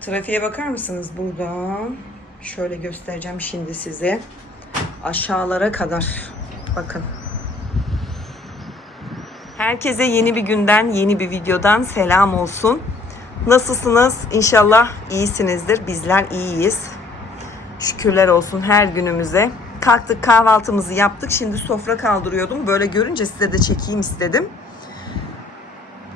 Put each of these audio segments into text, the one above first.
Trafiğe bakar mısınız buradan? Şöyle göstereceğim şimdi size. Aşağılara kadar. Bakın. Herkese yeni bir günden, yeni bir videodan selam olsun. Nasılsınız? İnşallah iyisinizdir. Bizler iyiyiz. Şükürler olsun her günümüze. Kalktık kahvaltımızı yaptık. Şimdi sofra kaldırıyordum. Böyle görünce size de çekeyim istedim.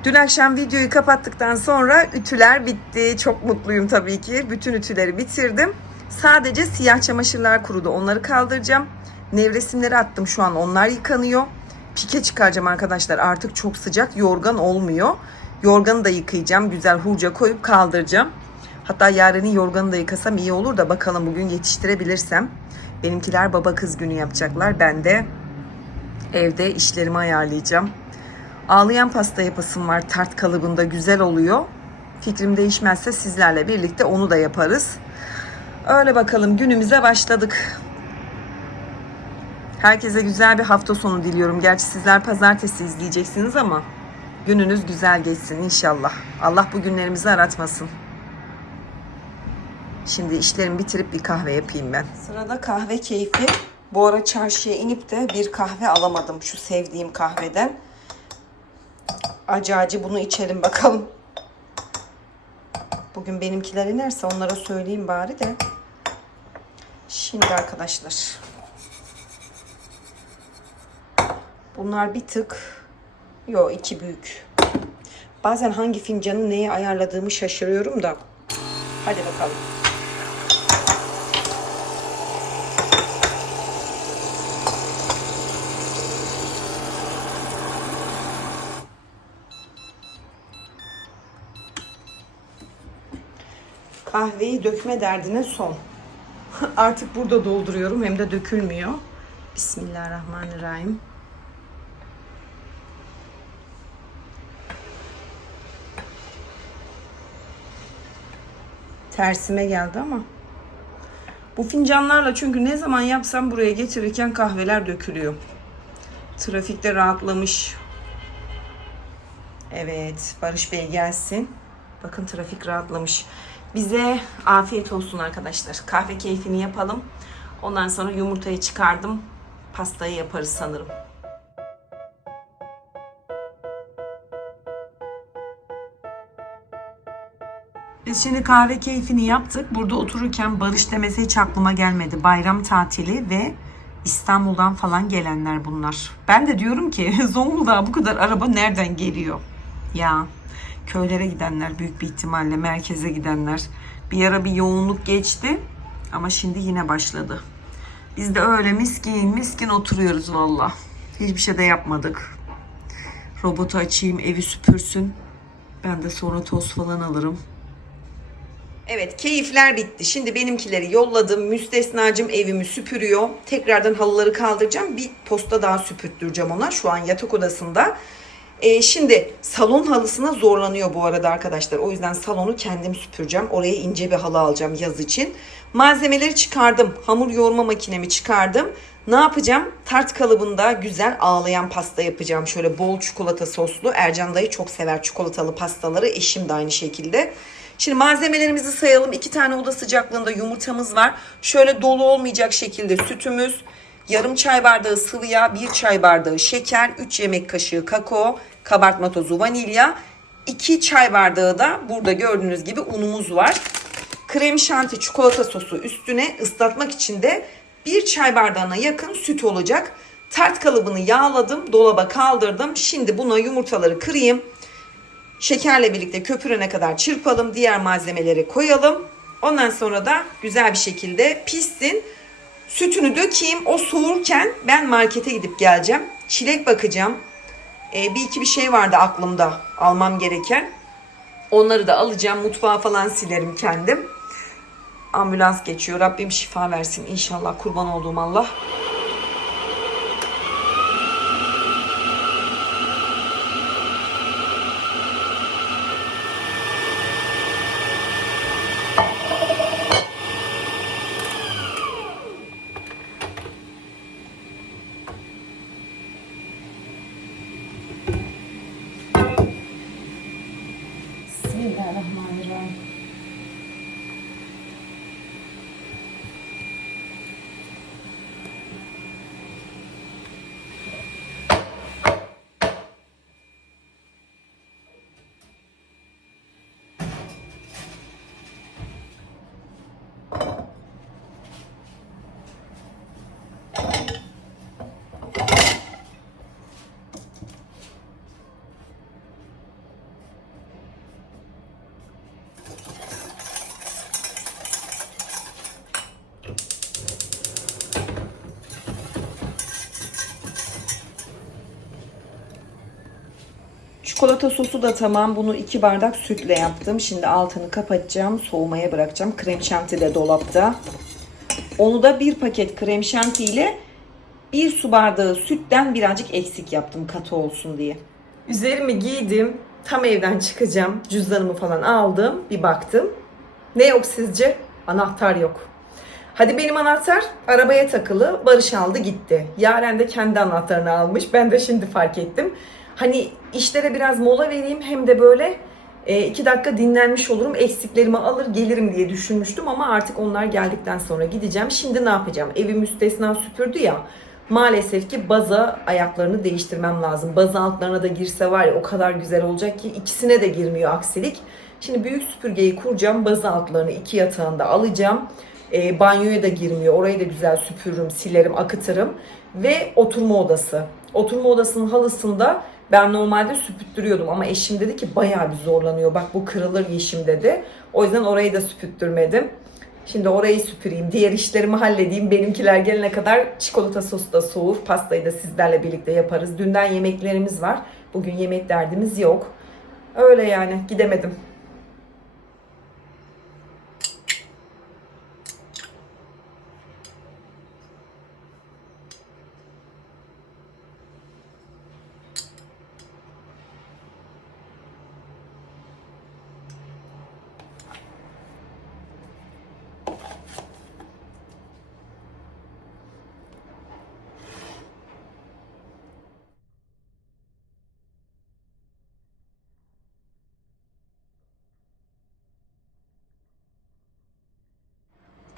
Dün akşam videoyu kapattıktan sonra ütüler bitti. Çok mutluyum tabii ki. Bütün ütüleri bitirdim. Sadece siyah çamaşırlar kurudu. Onları kaldıracağım. Nevresimleri attım şu an. Onlar yıkanıyor. Pike çıkaracağım arkadaşlar. Artık çok sıcak. Yorgan olmuyor. Yorganı da yıkayacağım. Güzel hurca koyup kaldıracağım. Hatta yarının yorganı da yıkasam iyi olur da bakalım bugün yetiştirebilirsem. Benimkiler baba kız günü yapacaklar. Ben de evde işlerimi ayarlayacağım. Ağlayan pasta yapasım var tart kalıbında güzel oluyor. Fikrim değişmezse sizlerle birlikte onu da yaparız. Öyle bakalım günümüze başladık. Herkese güzel bir hafta sonu diliyorum. Gerçi sizler pazartesi izleyeceksiniz ama gününüz güzel geçsin inşallah. Allah bu günlerimizi aratmasın. Şimdi işlerimi bitirip bir kahve yapayım ben. Sırada kahve keyfi. Bu ara çarşıya inip de bir kahve alamadım şu sevdiğim kahveden. Acı acı bunu içelim bakalım. Bugün benimkiler inerse onlara söyleyeyim bari de. Şimdi arkadaşlar. Bunlar bir tık. Yo iki büyük. Bazen hangi fincanı neye ayarladığımı şaşırıyorum da. Hadi bakalım. Kahveyi dökme derdine son. Artık burada dolduruyorum hem de dökülmüyor. Bismillahirrahmanirrahim. Tersime geldi ama. Bu fincanlarla çünkü ne zaman yapsam buraya getirirken kahveler dökülüyor. Trafikte rahatlamış. Evet, Barış Bey gelsin. Bakın trafik rahatlamış. Bize afiyet olsun arkadaşlar. Kahve keyfini yapalım. Ondan sonra yumurtayı çıkardım. Pastayı yaparız sanırım. Biz şimdi kahve keyfini yaptık. Burada otururken Barış demesi hiç aklıma gelmedi. Bayram tatili ve İstanbul'dan falan gelenler bunlar. Ben de diyorum ki Zonguldak'a bu kadar araba nereden geliyor? Ya köylere gidenler büyük bir ihtimalle merkeze gidenler. Bir ara bir yoğunluk geçti ama şimdi yine başladı. Biz de öyle miskin miskin oturuyoruz valla. Hiçbir şey de yapmadık. Robotu açayım evi süpürsün. Ben de sonra toz falan alırım. Evet keyifler bitti. Şimdi benimkileri yolladım. Müstesnacım evimi süpürüyor. Tekrardan halıları kaldıracağım. Bir posta daha süpürttüreceğim ona. Şu an yatak odasında. Ee, şimdi salon halısına zorlanıyor bu arada arkadaşlar. O yüzden salonu kendim süpüreceğim. Oraya ince bir halı alacağım yaz için. Malzemeleri çıkardım. Hamur yoğurma makinemi çıkardım. Ne yapacağım? Tart kalıbında güzel ağlayan pasta yapacağım. Şöyle bol çikolata soslu. Ercan dayı çok sever çikolatalı pastaları. Eşim de aynı şekilde. Şimdi malzemelerimizi sayalım. İki tane oda sıcaklığında yumurtamız var. Şöyle dolu olmayacak şekilde sütümüz, yarım çay bardağı sıvı yağ, bir çay bardağı şeker, 3 yemek kaşığı kakao, kabartma tozu, vanilya, 2 çay bardağı da burada gördüğünüz gibi unumuz var. Krem şanti çikolata sosu üstüne ıslatmak için de bir çay bardağına yakın süt olacak. Tart kalıbını yağladım, dolaba kaldırdım. Şimdi buna yumurtaları kırayım. Şekerle birlikte köpürene kadar çırpalım. Diğer malzemeleri koyalım. Ondan sonra da güzel bir şekilde pişsin. Sütünü dökeyim. O soğurken ben markete gidip geleceğim. Çilek bakacağım. Ee, bir iki bir şey vardı aklımda almam gereken. Onları da alacağım. Mutfağı falan silerim kendim. Ambulans geçiyor. Rabbim şifa versin inşallah. Kurban olduğum Allah. Bismillahirrahmanirrahim. Çikolata sosu da tamam. Bunu iki bardak sütle yaptım. Şimdi altını kapatacağım. Soğumaya bırakacağım. Krem şanti de dolapta. Onu da bir paket krem şanti ile bir su bardağı sütten birazcık eksik yaptım katı olsun diye. Üzerimi giydim. Tam evden çıkacağım. Cüzdanımı falan aldım. Bir baktım. Ne yok sizce? Anahtar yok. Hadi benim anahtar arabaya takılı. Barış aldı gitti. Yaren de kendi anahtarını almış. Ben de şimdi fark ettim. Hani işlere biraz mola vereyim hem de böyle e, iki dakika dinlenmiş olurum. Eksiklerimi alır gelirim diye düşünmüştüm ama artık onlar geldikten sonra gideceğim. Şimdi ne yapacağım? Evim müstesna süpürdü ya. Maalesef ki baza ayaklarını değiştirmem lazım. Baza altlarına da girse var ya o kadar güzel olacak ki ikisine de girmiyor aksilik. Şimdi büyük süpürgeyi kuracağım. Baza altlarını iki yatağında alacağım. E, banyoya da girmiyor. Orayı da güzel süpürürüm, silerim, akıtırım. Ve oturma odası. Oturma odasının halısında ben normalde süpürttürüyordum ama eşim dedi ki bayağı bir zorlanıyor. Bak bu kırılır yeşim dedi. O yüzden orayı da süpürttürmedim. Şimdi orayı süpüreyim, diğer işlerimi halledeyim. Benimkiler gelene kadar çikolata sosu da soğur. Pastayı da sizlerle birlikte yaparız. Dünden yemeklerimiz var. Bugün yemek derdimiz yok. Öyle yani gidemedim.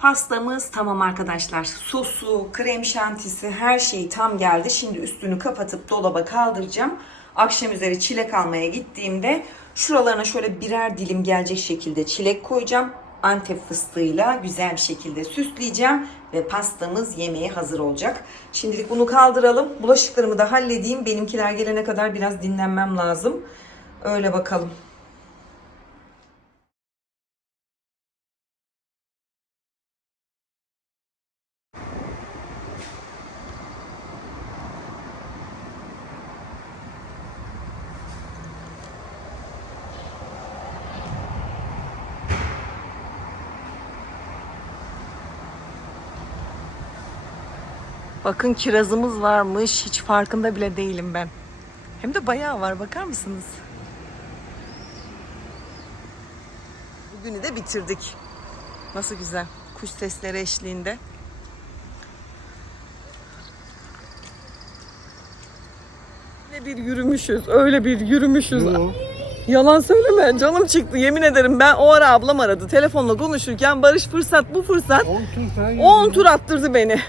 Pastamız tamam arkadaşlar. Sosu, krem şantisi her şey tam geldi. Şimdi üstünü kapatıp dolaba kaldıracağım. Akşam üzeri çilek almaya gittiğimde şuralarına şöyle birer dilim gelecek şekilde çilek koyacağım. Antep fıstığıyla güzel bir şekilde süsleyeceğim ve pastamız yemeğe hazır olacak. Şimdilik bunu kaldıralım. Bulaşıklarımı da halledeyim. Benimkiler gelene kadar biraz dinlenmem lazım. Öyle bakalım. Bakın kirazımız varmış. Hiç farkında bile değilim ben. Hem de bayağı var. Bakar mısınız? Bugünü de bitirdik. Nasıl güzel. Kuş sesleri eşliğinde. Öyle bir yürümüşüz. Öyle bir yürümüşüz. Yalan söyleme canım çıktı yemin ederim ben o ara ablam aradı telefonla konuşurken Barış fırsat bu fırsat 10 tur falan 10 tur attırdı beni.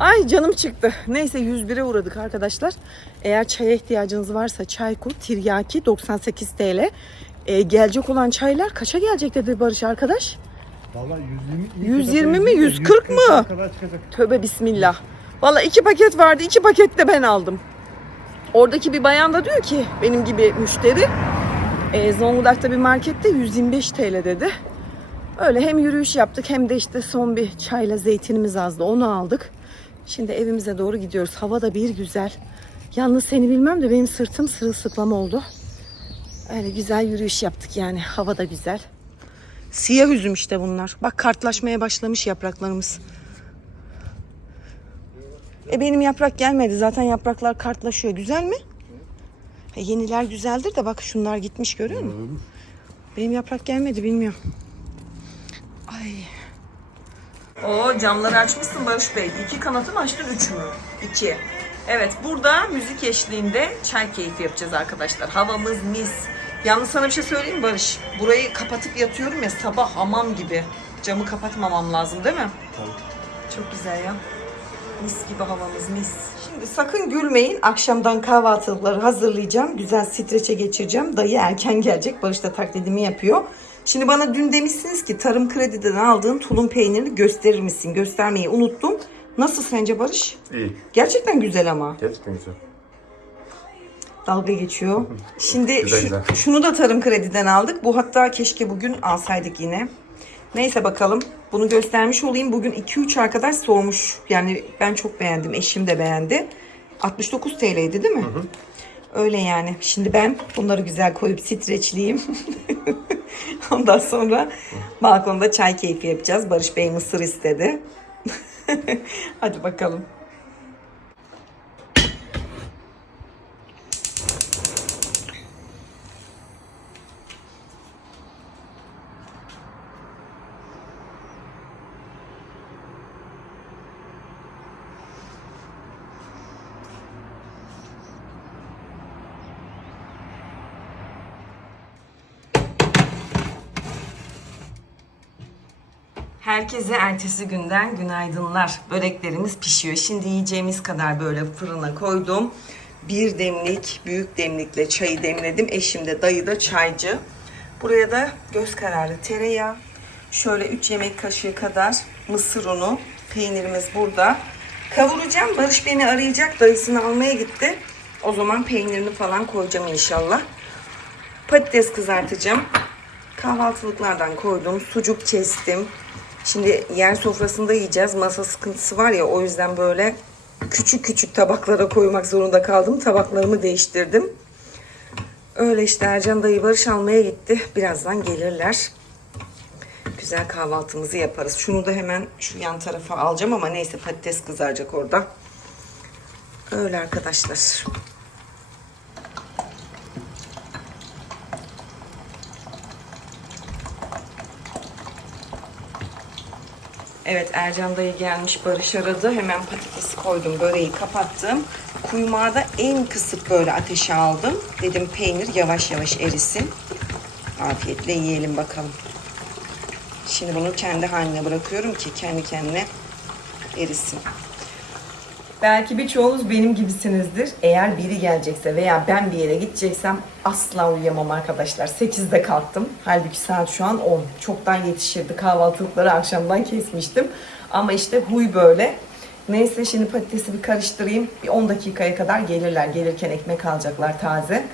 Ay canım çıktı. Neyse 101'e uğradık arkadaşlar. Eğer çaya ihtiyacınız varsa Çaykur Tiryaki 98 TL. Ee, gelecek olan çaylar kaça gelecek dedi Barış arkadaş? Valla 120, 120 mi, 140 mı? Tövbe bismillah. Valla iki paket vardı. iki paket de ben aldım. Oradaki bir bayan da diyor ki benim gibi müşteri e, Zonguldak'ta bir markette 125 TL dedi. Öyle hem yürüyüş yaptık hem de işte son bir çayla zeytinimiz azdı. Onu aldık. Şimdi evimize doğru gidiyoruz. Hava da bir güzel. Yalnız seni bilmem de benim sırtım sırılsıklam oldu. Öyle güzel yürüyüş yaptık yani. Hava da güzel. Siyah üzüm işte bunlar. Bak kartlaşmaya başlamış yapraklarımız. E benim yaprak gelmedi. Zaten yapraklar kartlaşıyor. Güzel mi? E yeniler güzeldir de bak şunlar gitmiş görüyor musun? Benim yaprak gelmedi bilmiyorum. Ay. O camları açmışsın Barış Bey. İki kanatı mı açtın? Üç mü? İki. Evet burada müzik eşliğinde çay keyfi yapacağız arkadaşlar. Havamız mis. Yalnız sana bir şey söyleyeyim Barış? Burayı kapatıp yatıyorum ya sabah hamam gibi. Camı kapatmamam lazım değil mi? Çok güzel ya. Mis gibi havamız mis. Şimdi sakın gülmeyin. Akşamdan kahvaltılıkları hazırlayacağım. Güzel streçe geçireceğim. Dayı erken gelecek. Barış da taklidimi yapıyor. Şimdi bana dün demişsiniz ki tarım krediden aldığın tulum peynirini gösterir misin? Göstermeyi unuttum. Nasıl sence Barış? İyi. Gerçekten güzel ama. Gerçekten güzel. Dalga geçiyor. Şimdi Güzel, şu- güzel. şunu da tarım krediden aldık. Bu hatta keşke bugün alsaydık yine. Neyse bakalım. Bunu göstermiş olayım. Bugün 2-3 arkadaş sormuş. Yani ben çok beğendim. Eşim de beğendi. 69 TL'ydi değil mi? Öyle yani. Şimdi ben bunları güzel koyup streçleyeyim. Ondan sonra balkonda çay keyfi yapacağız. Barış Bey mısır istedi. Hadi bakalım. Herkese ertesi günden günaydınlar. Böreklerimiz pişiyor. Şimdi yiyeceğimiz kadar böyle fırına koydum. Bir demlik, büyük demlikle çayı demledim. Eşim de dayı da çaycı. Buraya da göz kararı tereyağı. Şöyle 3 yemek kaşığı kadar mısır unu. Peynirimiz burada. Kavuracağım. Barış beni arayacak. Dayısını almaya gitti. O zaman peynirini falan koyacağım inşallah. Patates kızartacağım. Kahvaltılıklardan koydum. Sucuk kestim. Şimdi yer sofrasında yiyeceğiz. Masa sıkıntısı var ya o yüzden böyle küçük küçük tabaklara koymak zorunda kaldım. Tabaklarımı değiştirdim. Öyle işte Ercan dayı Barış almaya gitti. Birazdan gelirler. Güzel kahvaltımızı yaparız. Şunu da hemen şu yan tarafa alacağım ama neyse patates kızaracak orada. Öyle arkadaşlar. Evet Ercan dayı gelmiş Barış aradı. Hemen patatesi koydum böreği kapattım. Kuymağı da en kısık böyle ateşe aldım. Dedim peynir yavaş yavaş erisin. Afiyetle yiyelim bakalım. Şimdi bunu kendi haline bırakıyorum ki kendi kendine erisin. Belki birçoğunuz benim gibisinizdir. Eğer biri gelecekse veya ben bir yere gideceksem asla uyuyamam arkadaşlar. 8'de kalktım. Halbuki saat şu an 10. Çoktan yetişirdi. Kahvaltılıkları akşamdan kesmiştim. Ama işte huy böyle. Neyse şimdi patatesi bir karıştırayım. Bir 10 dakikaya kadar gelirler. Gelirken ekmek alacaklar taze.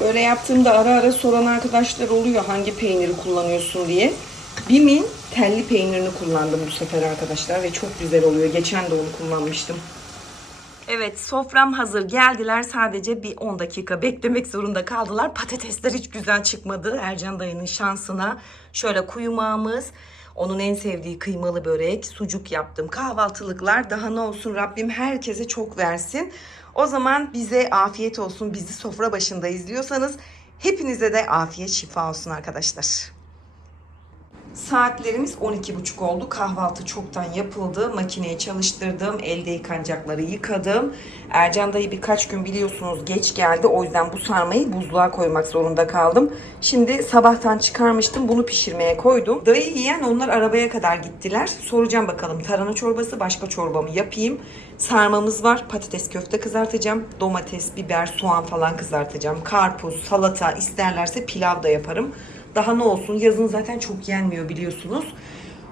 Böyle yaptığımda ara ara soran arkadaşlar oluyor hangi peyniri kullanıyorsun diye. Bim'in telli peynirini kullandım bu sefer arkadaşlar ve çok güzel oluyor. Geçen de onu kullanmıştım. Evet sofram hazır geldiler sadece bir 10 dakika beklemek zorunda kaldılar. Patatesler hiç güzel çıkmadı Ercan dayının şansına. Şöyle kuyumağımız onun en sevdiği kıymalı börek, sucuk yaptım. Kahvaltılıklar daha ne olsun Rabbim herkese çok versin. O zaman bize afiyet olsun. Bizi sofra başında izliyorsanız hepinize de afiyet şifa olsun arkadaşlar. Saatlerimiz 12.30 oldu. Kahvaltı çoktan yapıldı. Makineyi çalıştırdım. Elde yıkanacakları yıkadım. Ercan dayı birkaç gün biliyorsunuz geç geldi. O yüzden bu sarmayı buzluğa koymak zorunda kaldım. Şimdi sabahtan çıkarmıştım. Bunu pişirmeye koydum. Dayı yiyen onlar arabaya kadar gittiler. Soracağım bakalım tarhana çorbası başka çorbamı yapayım. Sarmamız var. Patates köfte kızartacağım. Domates, biber, soğan falan kızartacağım. Karpuz, salata isterlerse pilav da yaparım. Daha ne olsun yazın zaten çok yenmiyor biliyorsunuz.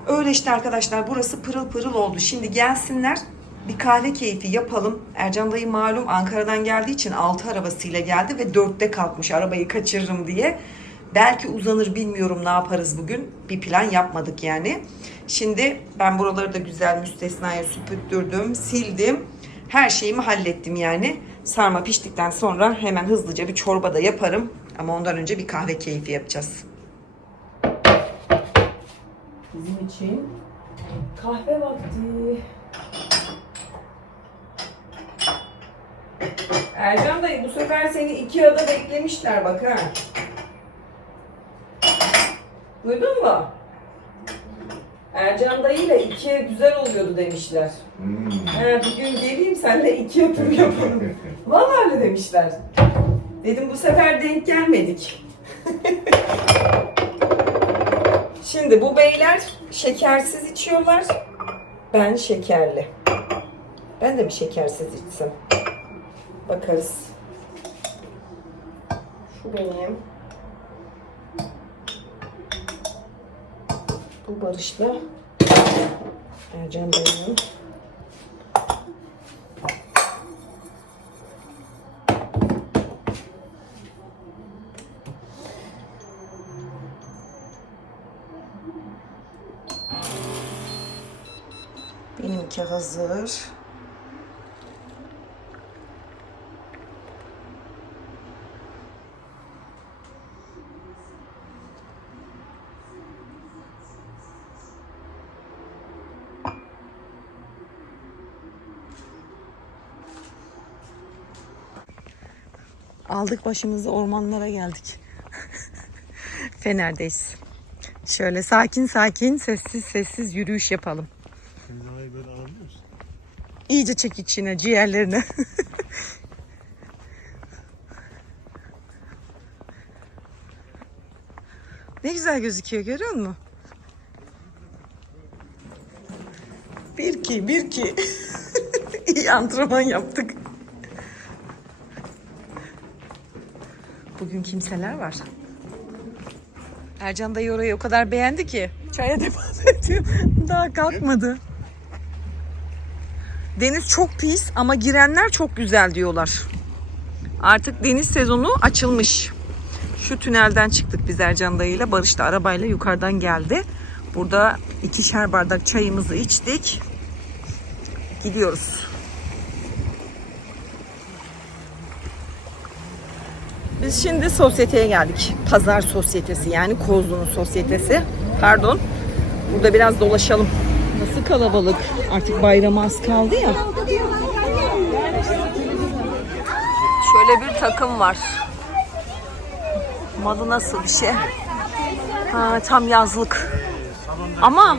Öyle işte arkadaşlar burası pırıl pırıl oldu. Şimdi gelsinler bir kahve keyfi yapalım. Ercan dayı malum Ankara'dan geldiği için 6 arabasıyla geldi ve 4'te kalkmış arabayı kaçırırım diye. Belki uzanır bilmiyorum ne yaparız bugün. Bir plan yapmadık yani. Şimdi ben buraları da güzel müstesnaya süpürttürdüm, sildim. Her şeyimi hallettim yani. Sarma piştikten sonra hemen hızlıca bir çorba da yaparım. Ama ondan önce bir kahve keyfi yapacağız. Bizim için kahve vakti. Ercan dayı bu sefer seni Ikea'da beklemişler bak ha. Duydun mu? Ercan dayıyla Ikea güzel oluyordu demişler. Ha, bir gün geleyim senle Ikea turu yapalım. Vallahi öyle demişler. Dedim bu sefer denk gelmedik. Şimdi bu beyler şekersiz içiyorlar. Ben şekerli. Ben de bir şekersiz içsem. Bakarız. Şu benim. Bu Barış'la Ercan Bey'in. hazır. Aldık başımızı ormanlara geldik. Fener'deyiz. Şöyle sakin sakin sessiz sessiz yürüyüş yapalım. İyice çek içine ciğerlerine. ne güzel gözüküyor görüyor musun? Bir ki bir ki. İyi antrenman yaptık. Bugün kimseler var. Ercan dayı orayı o kadar beğendi ki çaya devam ediyor. Daha kalkmadı. Deniz çok pis ama girenler çok güzel diyorlar. Artık deniz sezonu açılmış. Şu tünelden çıktık biz Ercan dayıyla. Barış da arabayla yukarıdan geldi. Burada ikişer bardak çayımızı içtik. Gidiyoruz. Biz şimdi sosyeteye geldik. Pazar sosyetesi yani Kozlu'nun sosyetesi. Pardon. Burada biraz dolaşalım. Nasıl kalabalık. Artık bayrama az kaldı ya. Şöyle bir takım var. Malı nasıl bir şey? Ha, tam yazlık. Ama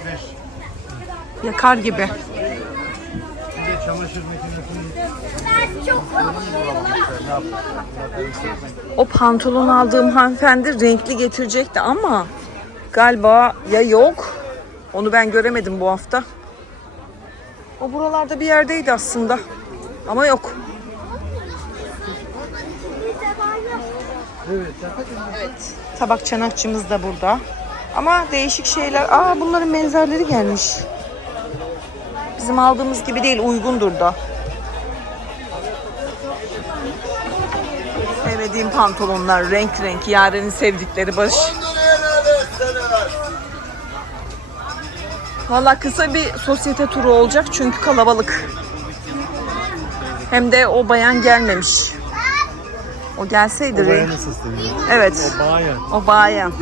yakar gibi. O pantolon aldığım hanımefendi renkli getirecekti ama galiba ya yok. Onu ben göremedim bu hafta. O buralarda bir yerdeydi aslında. Ama yok. Evet. Tabak çanakçımız da burada. Ama değişik şeyler. Aa bunların benzerleri gelmiş. Bizim aldığımız gibi değil, uygundur da. Sevmediğim pantolonlar, renk renk, Yaren'in sevdikleri Barış. Valla kısa bir sosyete turu olacak çünkü kalabalık. Hem de o bayan gelmemiş. O gelseydi. Nasıl seviyor? Evet. O bayan. O bayan.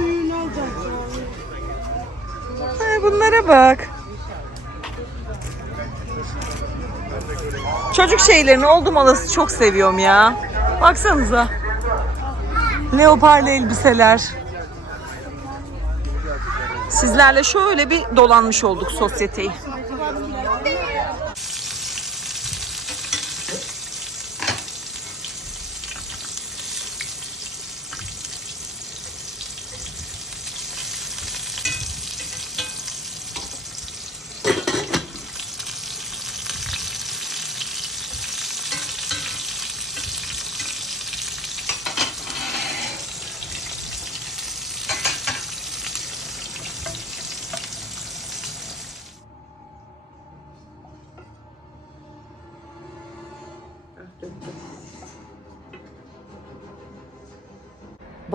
Ay, bunlara bak. Çocuk şeylerini oldum olası çok seviyorum ya. Baksanıza. Leoparlı elbiseler. Sizlerle şöyle bir dolanmış olduk sosyeteyi.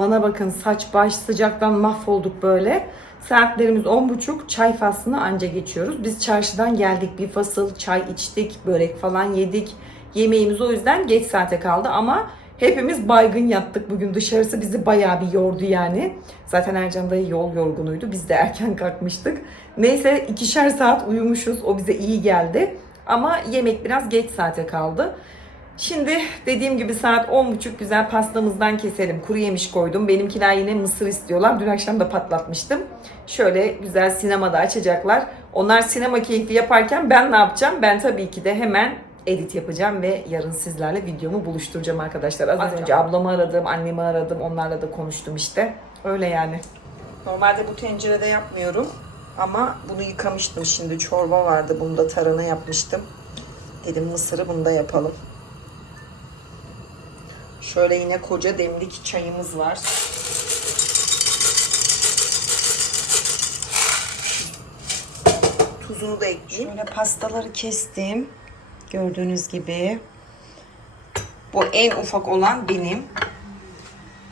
Bana bakın saç baş sıcaktan mahvolduk böyle. Saatlerimiz on buçuk çay faslını anca geçiyoruz. Biz çarşıdan geldik bir fasıl çay içtik börek falan yedik. Yemeğimiz o yüzden geç saate kaldı ama hepimiz baygın yattık bugün dışarısı bizi bayağı bir yordu yani. Zaten Ercan dayı yol yorgunuydu biz de erken kalkmıştık. Neyse ikişer saat uyumuşuz o bize iyi geldi. Ama yemek biraz geç saate kaldı. Şimdi dediğim gibi saat 10.30 güzel pastamızdan keselim. Kuru yemiş koydum. Benimkiler yine mısır istiyorlar. Dün akşam da patlatmıştım. Şöyle güzel sinemada açacaklar. Onlar sinema keyfi yaparken ben ne yapacağım? Ben tabii ki de hemen edit yapacağım ve yarın sizlerle videomu buluşturacağım arkadaşlar. Az önce ablamı aradım, annemi aradım. Onlarla da konuştum işte. Öyle yani. Normalde bu tencerede yapmıyorum. Ama bunu yıkamıştım şimdi. Çorba vardı. Bunu da tarhana yapmıştım. Dedim mısırı bunda yapalım. Şöyle yine koca demlik çayımız var. Tuzunu da ekleyeyim. Şöyle pastaları kestim. Gördüğünüz gibi. Bu en ufak olan benim.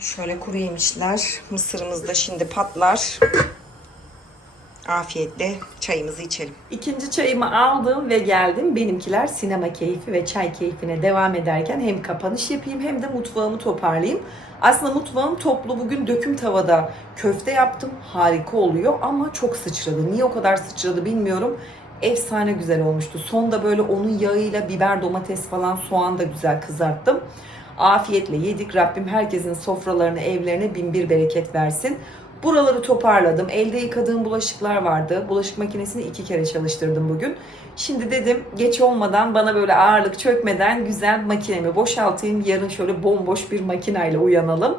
Şöyle kuru yemişler. Mısırımız da şimdi patlar. Afiyetle çayımızı içelim. İkinci çayımı aldım ve geldim. Benimkiler sinema keyfi ve çay keyfine devam ederken hem kapanış yapayım hem de mutfağımı toparlayayım. Aslında mutfağım toplu. Bugün döküm tavada köfte yaptım. Harika oluyor ama çok sıçradı. Niye o kadar sıçradı bilmiyorum. Efsane güzel olmuştu. Sonda böyle onun yağıyla biber, domates falan, soğan da güzel kızarttım. Afiyetle yedik. Rabbim herkesin sofralarını, evlerine bin bir bereket versin. Buraları toparladım. Elde yıkadığım bulaşıklar vardı. Bulaşık makinesini iki kere çalıştırdım bugün. Şimdi dedim geç olmadan bana böyle ağırlık çökmeden güzel makinemi boşaltayım. Yarın şöyle bomboş bir makineyle uyanalım.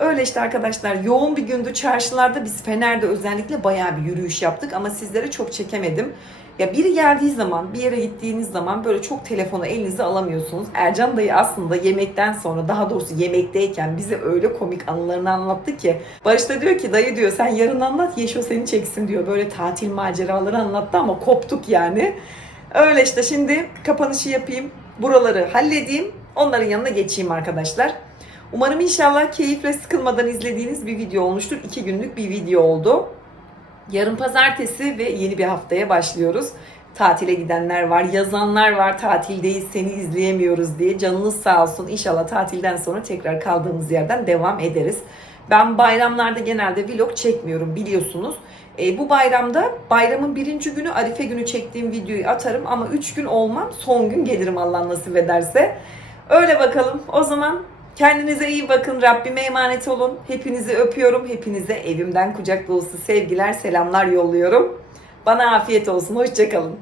Öyle işte arkadaşlar yoğun bir gündü çarşılarda biz Fener'de özellikle bayağı bir yürüyüş yaptık ama sizlere çok çekemedim. Ya biri geldiği zaman bir yere gittiğiniz zaman böyle çok telefonu elinize alamıyorsunuz. Ercan dayı aslında yemekten sonra daha doğrusu yemekteyken bize öyle komik anılarını anlattı ki. Barış da diyor ki dayı diyor sen yarın anlat Yeşo seni çeksin diyor. Böyle tatil maceraları anlattı ama koptuk yani. Öyle işte şimdi kapanışı yapayım. Buraları halledeyim. Onların yanına geçeyim arkadaşlar. Umarım inşallah keyifle sıkılmadan izlediğiniz bir video olmuştur. İki günlük bir video oldu. Yarın pazartesi ve yeni bir haftaya başlıyoruz. Tatile gidenler var, yazanlar var tatildeyiz seni izleyemiyoruz diye. Canınız sağ olsun. İnşallah tatilden sonra tekrar kaldığımız yerden devam ederiz. Ben bayramlarda genelde vlog çekmiyorum biliyorsunuz. E, bu bayramda bayramın birinci günü Arife günü çektiğim videoyu atarım ama üç gün olmam son gün gelirim Allah nasip ederse. Öyle bakalım. O zaman kendinize iyi bakın. Rabbime emanet olun. Hepinizi öpüyorum. Hepinize evimden kucak dolusu sevgiler, selamlar yolluyorum. Bana afiyet olsun. Hoşçakalın.